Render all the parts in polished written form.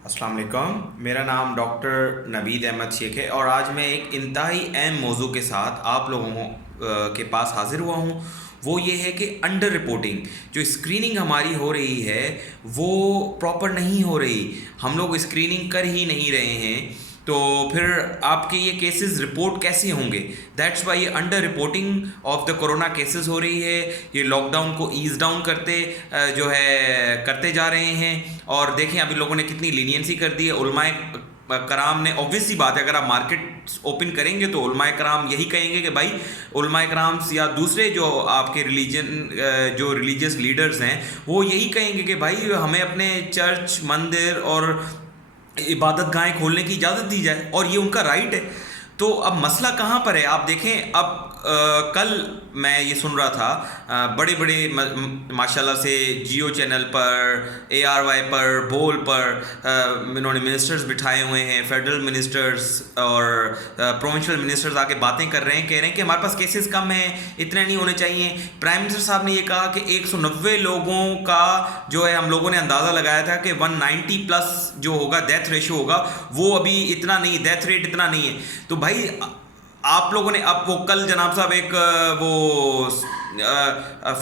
अस्सलाम वालेकुम। मेरा नाम डॉक्टर नवीद अहमद शेख है और आज मैं एक इंतहाई अहम मौजू के साथ आप लोगों के पास हाज़िर हुआ हूँ। वो ये है कि अंडर रिपोर्टिंग जो स्क्रीनिंग हमारी हो रही है वो प्रॉपर नहीं हो रही, हम लोग स्क्रीनिंग कर ही नहीं रहे हैं, तो फिर आपके ये केसेस रिपोर्ट कैसे होंगे। दैट्स वाई ये under reporting of the corona cases हो रही है। ये लॉकडाउन को ईज डाउन करते जा रहे हैं। और देखें अभी लोगों ने कितनी लीनियंसी कर दी है। उलमाए कराम ने, ऑब्वियस सी बात है, अगर आप मार्केट ओपन करेंगे तो उलमाए कराम यही कहेंगे कि भाई उलमाए कराम या दूसरे जो आपके जो रिलीजियस लीडर्स हैं वो यही कहेंगे कि भाई हमें अपने चर्च, मंदिर और इबादत गाहें खोलने की इजाज़त दी जाए और ये उनका राइट है। तो अब मसला कहाँ पर है आप देखें। अब कल मैं ये सुन रहा था, बड़े बड़े माशाल्लाह से जियो चैनल पर, ARY पर, बोल पर इन्होंने मिनिस्टर्स बिठाए हुए हैं, फेडरल मिनिस्टर्स और प्रोविंशियल मिनिस्टर्स आके बातें कर रहे हैं, कह रहे हैं कि हमारे पास केसेस कम हैं, इतने नहीं होने चाहिए। प्राइम मिनिस्टर साहब ने ये कहा कि 190 लोगों का जो है, हम लोगों ने अंदाज़ा लगाया था कि 190 प्लस जो होगा डेथ रेशो होगा, वो अभी इतना नहीं, डेथ रेट इतना नहीं है। तो भाई आप लोगों ने, अब वो कल जनाब साहब एक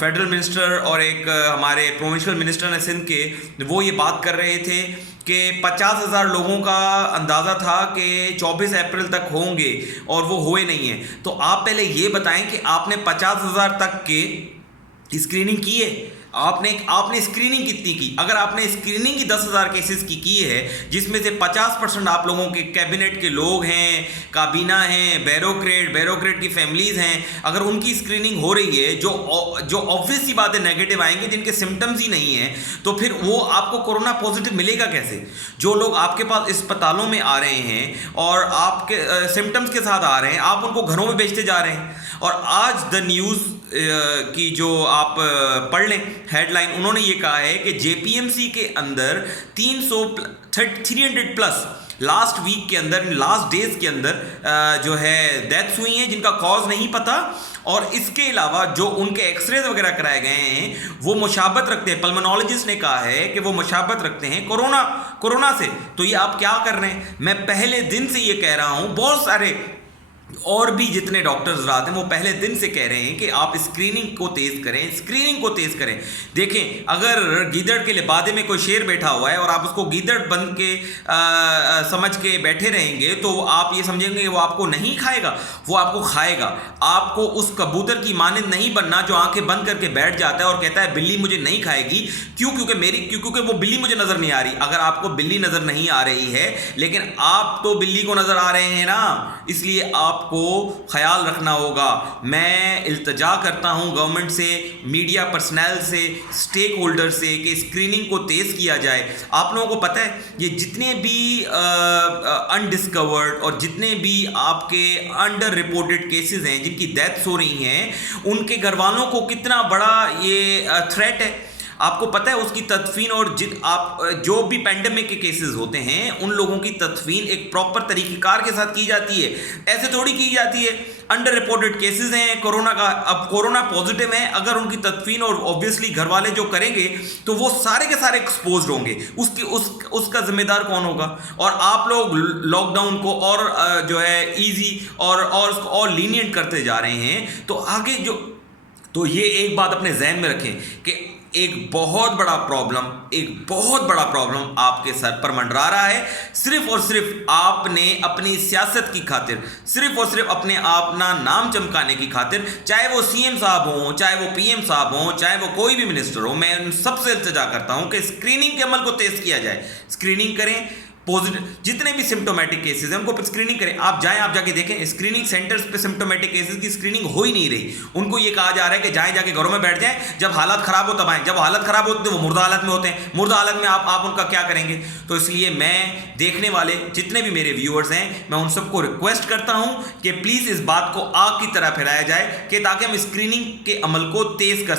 फेडरल मिनिस्टर और एक हमारे प्रोविंशियल मिनिस्टर ने सिंध के, वो ये बात कर रहे थे कि 50,000 लोगों का अंदाज़ा था कि 24 अप्रैल तक होंगे और वो हुए नहीं हैं। तो आप पहले ये बताएं कि आपने 50,000 तक के स्क्रीनिंग की है? आपने स्क्रीनिंग कितनी की? अगर आपने स्क्रीनिंग की 10,000 केसेस की है, जिसमें से 50% आप लोगों के कैबिनेट के लोग हैं, काबीना हैं, बैरोक्रेट की फैमिलीज़ हैं, अगर उनकी स्क्रीनिंग हो रही है, जो ऑब्वियस सी बात है नेगेटिव आएंगे, जिनके सिम्टम्स ही नहीं हैं, तो फिर वो आपको कोरोना पॉजिटिव मिलेगा कैसे? जो लोग आपके पास अस्पतालों में आ रहे हैं और आपके सिम्टम्स के साथ आ रहे हैं, आप उनको घरों में भेजते जा रहे हैं। और आज द न्यूज़ की जो आप पढ़ लें हेडलाइन, उन्होंने ये कहा है कि JPMC के अंदर 300 प्लस लास्ट वीक के अंदर, लास्ट डेज के अंदर जो है डेथ्स हुई हैं, जिनका कॉज नहीं पता। और इसके अलावा जो उनके एक्सरेज वगैरह कराए गए हैं वो मुशाबत रखते हैं, पल्मोनोलॉजिस्ट ने कहा है कि वो मुशाबत रखते हैं कोरोना से। तो ये आप क्या कर रहे हैं? मैं पहले दिन से ये कह रहा हूँ, बहुत सारे और भी जितने डॉक्टर्स रात हैं वो पहले दिन से कह रहे हैं कि आप स्क्रीनिंग को तेज़ करें। देखें, अगर गीदड़ के लिबादे में कोई शेर बैठा हुआ है और आप उसको गीदड़ बन के समझ के बैठे रहेंगे, तो आप ये समझेंगे वो आपको नहीं खाएगा, वो आपको खाएगा। आपको उस कबूतर की मानिंद नहीं बनना जो आंखें बंद करके बैठ जाता है और कहता है बिल्ली मुझे नहीं खाएगी। क्योंकि वो बिल्ली मुझे नज़र नहीं आ रही। अगर आपको बिल्ली नज़र नहीं आ रही है, लेकिन आप तो बिल्ली को नज़र आ रहे हैं ना, इसलिए आपको ख्याल रखना होगा। मैं इल्तजा करता हूं गवर्नमेंट से, मीडिया पर्सनल से, स्टेक होल्डर से कि स्क्रीनिंग को तेज़ किया जाए। आप लोगों को पता है ये जितने भी अनडिस्कवर्ड और जितने भी आपके अंडर रिपोर्टेड केसेस हैं, जिनकी डेथ्स हो रही हैं, उनके घर वालों को कितना बड़ा ये थ्रेट है। आपको पता है उसकी तदफीन, और जो भी पेंडेमिक के केसेस होते हैं उन लोगों की तदफीन एक प्रॉपर तरीक़ेकार के साथ की जाती है, ऐसे थोड़ी की जाती है। अंडर रिपोर्टेड केसेस हैं कोरोना का, अब कोरोना पॉजिटिव है, अगर उनकी तदफीन और ऑब्वियसली घर वाले जो करेंगे तो वो सारे के सारे एक्सपोज होंगे, उसका जिम्मेदार कौन होगा? और आप लोग लॉकडाउन को और जो है ईजी और लीनियंट करते जा रहे हैं। तो आगे तो ये एक बात अपने जहन में रखें कि एक बहुत बड़ा प्रॉब्लम आपके सर पर मंडरा रहा है। सिर्फ और सिर्फ आपने अपनी सियासत की खातिर, सिर्फ और सिर्फ अपना नाम चमकाने की खातिर, चाहे वो CM साहब हों, चाहे वो PM साहब हों, चाहे वो कोई भी मिनिस्टर हो, मैं उन सबसे इल्तिजा करता हूं कि स्क्रीनिंग के अमल को तेज किया जाए। स्क्रीनिंग करें, पॉजिटिव जितने भी सिम्टोमेटिक केसेस हैं उनको स्क्रीनिंग करें। आप जाके देखें, स्क्रीनिंग सेंटर्स पे सिम्टोमेटिक केसेस की स्क्रीनिंग हो ही नहीं रही। उनको ये कहा जा रहा है कि जाके घरों में बैठ जाएं, जब हालत खराब हो तब आएं। जब हालत खराब होती है वो मुर्दा हालत में होते हैं, मुर्दा हालत में आप उनका क्या करेंगे? तो इसलिए मैं देखने वाले जितने भी मेरे व्यूअर्स हैं, मैं उन सबको रिक्वेस्ट करता हूं कि प्लीज़ इस बात को आग की तरह फैलाया जाए कि ताकि हम स्क्रीनिंग के अमल को तेज़ कर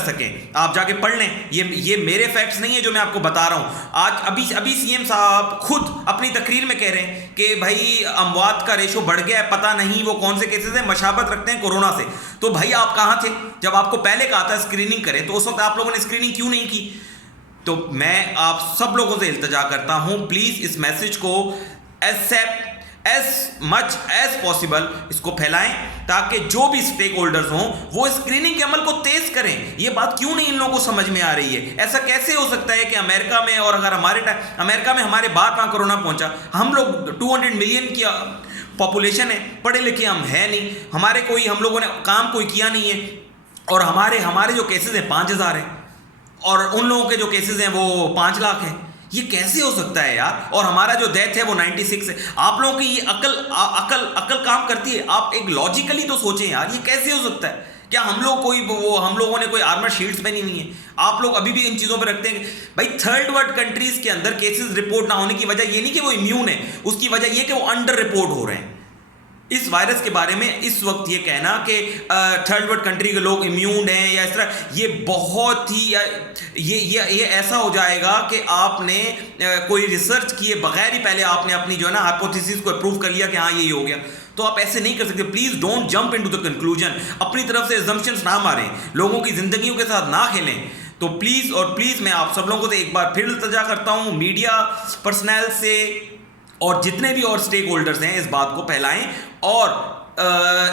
सकें, आप जाके पढ़ लें। ये मेरे फैक्ट्स नहीं है जो मैं आपको बता रहा हूं। आज अभी CM साहब खुद अपनी तकरीर में कह रहे हैं कि भाई अमवात का रेशो बढ़ गया है, पता नहीं वो कौन से केसेस हैं, मशाबत रखते हैं कोरोना से। तो भाई आप कहां थे जब आपको पहले कहा था स्क्रीनिंग करें? तो उस वक्त आप लोगों ने स्क्रीनिंग क्यों नहीं की? تو میں آپ سب لوگوں سے التجا کرتا ہوں پلیز اس میسج کو ایز مچ ایز پاسبل اس کو پھیلائیں تاکہ جو بھی اسٹیک ہولڈرز ہوں وہ اسکریننگ کے عمل کو تیز کریں. یہ بات کیوں نہیں ان لوگوں کو سمجھ میں آ رہی ہے؟ ایسا کیسے ہو سکتا ہے کہ امریکہ میں، اور اگر امریکہ میں ہمارے بعد وہاں کرونا پہنچا، ہم لوگ 200 ملین کی پاپولیشن ہے، پڑھے لکھے ہم ہیں نہیں، ہم لوگوں نے کام کوئی کیا نہیں ہے، اور ہمارے جو کیسز ہیں 5000 ہیں، اور ان لوگوں کے جو کیسز ہیں وہ 5 لاکھ ہیں. یہ کیسے ہو سکتا ہے یار؟ اور ہمارا جو ڈیتھ ہے وہ 96 ہے. آپ لوگوں کی یہ عقل کام کرتی ہے؟ آپ ایک لاجیکلی تو سوچیں یار، یہ کیسے ہو سکتا ہے؟ کیا ہم لوگوں نے کوئی آرمر شیلڈز پہنی ہوئی ہیں؟ آپ لوگ ابھی بھی ان چیزوں پہ رکھتے ہیں کہ بھائی تھرڈ ورلڈ کنٹریز کے اندر کیسز رپورٹ نہ ہونے کی وجہ یہ نہیں کہ وہ امیون ہے، اس کی وجہ یہ کہ وہ انڈر رپورٹ ہو رہے ہیں. اس وائرس کے بارے میں اس وقت یہ کہنا کہ تھرڈ ورلڈ کنٹری کے لوگ امیون ہیں یا اس طرح، یہ بہت ہی یہ ایسا ہو جائے گا کہ آپ نے کوئی ریسرچ کیے بغیر ہی پہلے آپ نے اپنی جو ہے نا ہائپوتھیسس کو اپروو کر لیا کہ ہاں یہی ہو گیا. تو آپ ایسے نہیں کر سکتے. Please don't jump into the conclusion. اپنی طرف سے ایزمپشنز نہ ماریں، لوگوں کی زندگیوں کے ساتھ نہ کھیلیں. تو پلیز میں آپ سب لوگوں سے ایک بار پھر التجا کرتا ہوں، میڈیا پرسنل سے اور جتنے بھی اور اسٹیک ہولڈرز ہیں اس بات کو پھیلائیں اور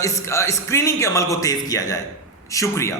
اسکریننگ کے عمل کو تیز کیا جائے. شکریہ.